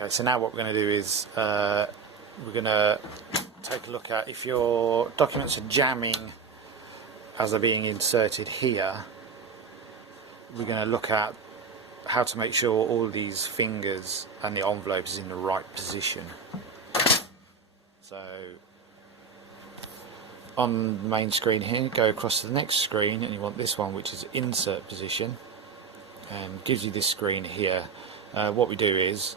Okay, so now what we're going to do is we're going to take a look at if your documents are jamming as they're being inserted here. We're going to look at how to make sure all these fingers and the envelope is in the right position. So on the main screen here, go across to the next screen and you want this one, which is insert position, and gives you this screen here. What we do is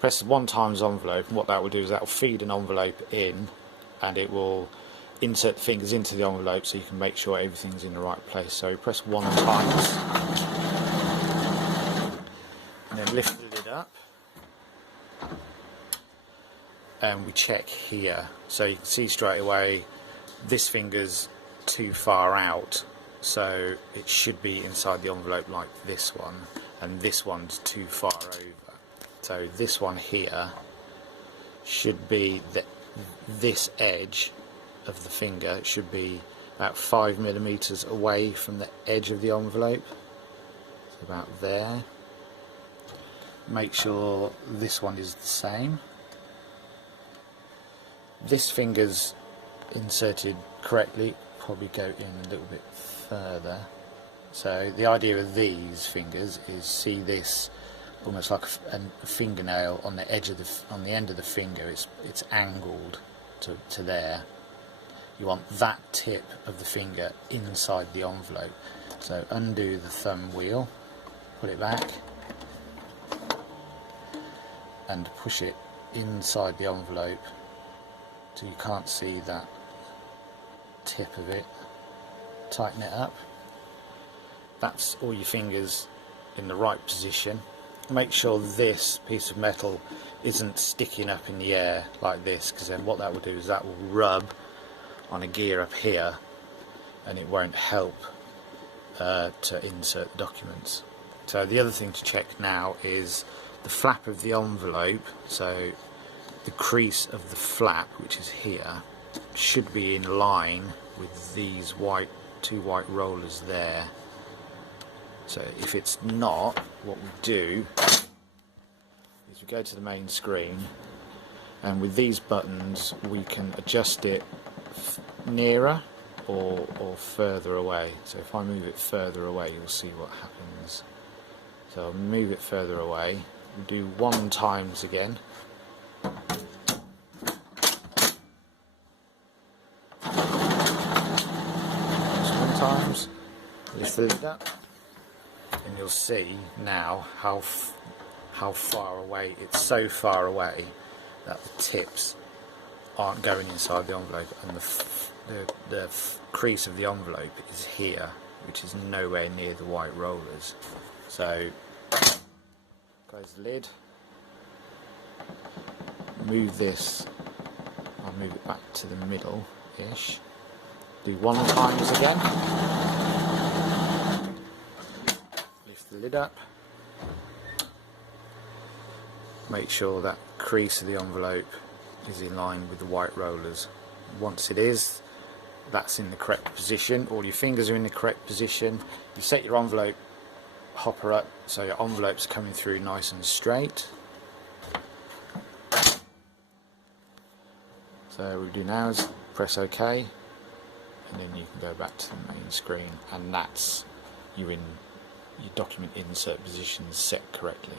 press the 1x envelope, and what that will do is that will feed an envelope in and it will insert the fingers into the envelope so you can make sure everything's in the right place. So press 1x and then lift the lid up and we check here. So you can see straight away this finger's too far out, so it should be inside the envelope like this one, and this one's too far over. So this one here should be this edge of the finger should be about 5mm away from the edge of the envelope. So about there. Make sure this one is the same. This finger's inserted correctly, probably go in a little bit further. So the idea of these fingers is see this almost like a fingernail on the edge of on the end of the finger. It's angled to there. You want that tip of the finger inside the envelope. So undo the thumb wheel, put it back, and push it inside the envelope so you can't see that tip of it. Tighten it up. That's all your fingers in the right position. Make sure this piece of metal isn't sticking up in the air like this, because then what that will do is that will rub on a gear up here and it won't help to insert the documents. So the other thing to check now is the flap of the envelope. So the crease of the flap, which is here, should be in line with these two white rollers there. So if it's not, what we do is we go to the main screen, and with these buttons we can adjust it nearer or further away. So if I move it further away, you'll see what happens. So I'll move it further away. We'll do 1x again. Times, lift the lid up, and you'll see now how far away, it's so far away that the tips aren't going inside the envelope, and the crease of the envelope is here, which is nowhere near the white rollers. So close the lid, move this, I'll move it back to the middle-ish. Do 1x again. Lift the lid up. Make sure that crease of the envelope is in line with the white rollers. Once it is, that's in the correct position. All your fingers are in the correct position. You set your envelope hopper up so your envelope's coming through nice and straight. So what we do now is press OK. And then you can go back to the main screen, and that's your document insert position set correctly.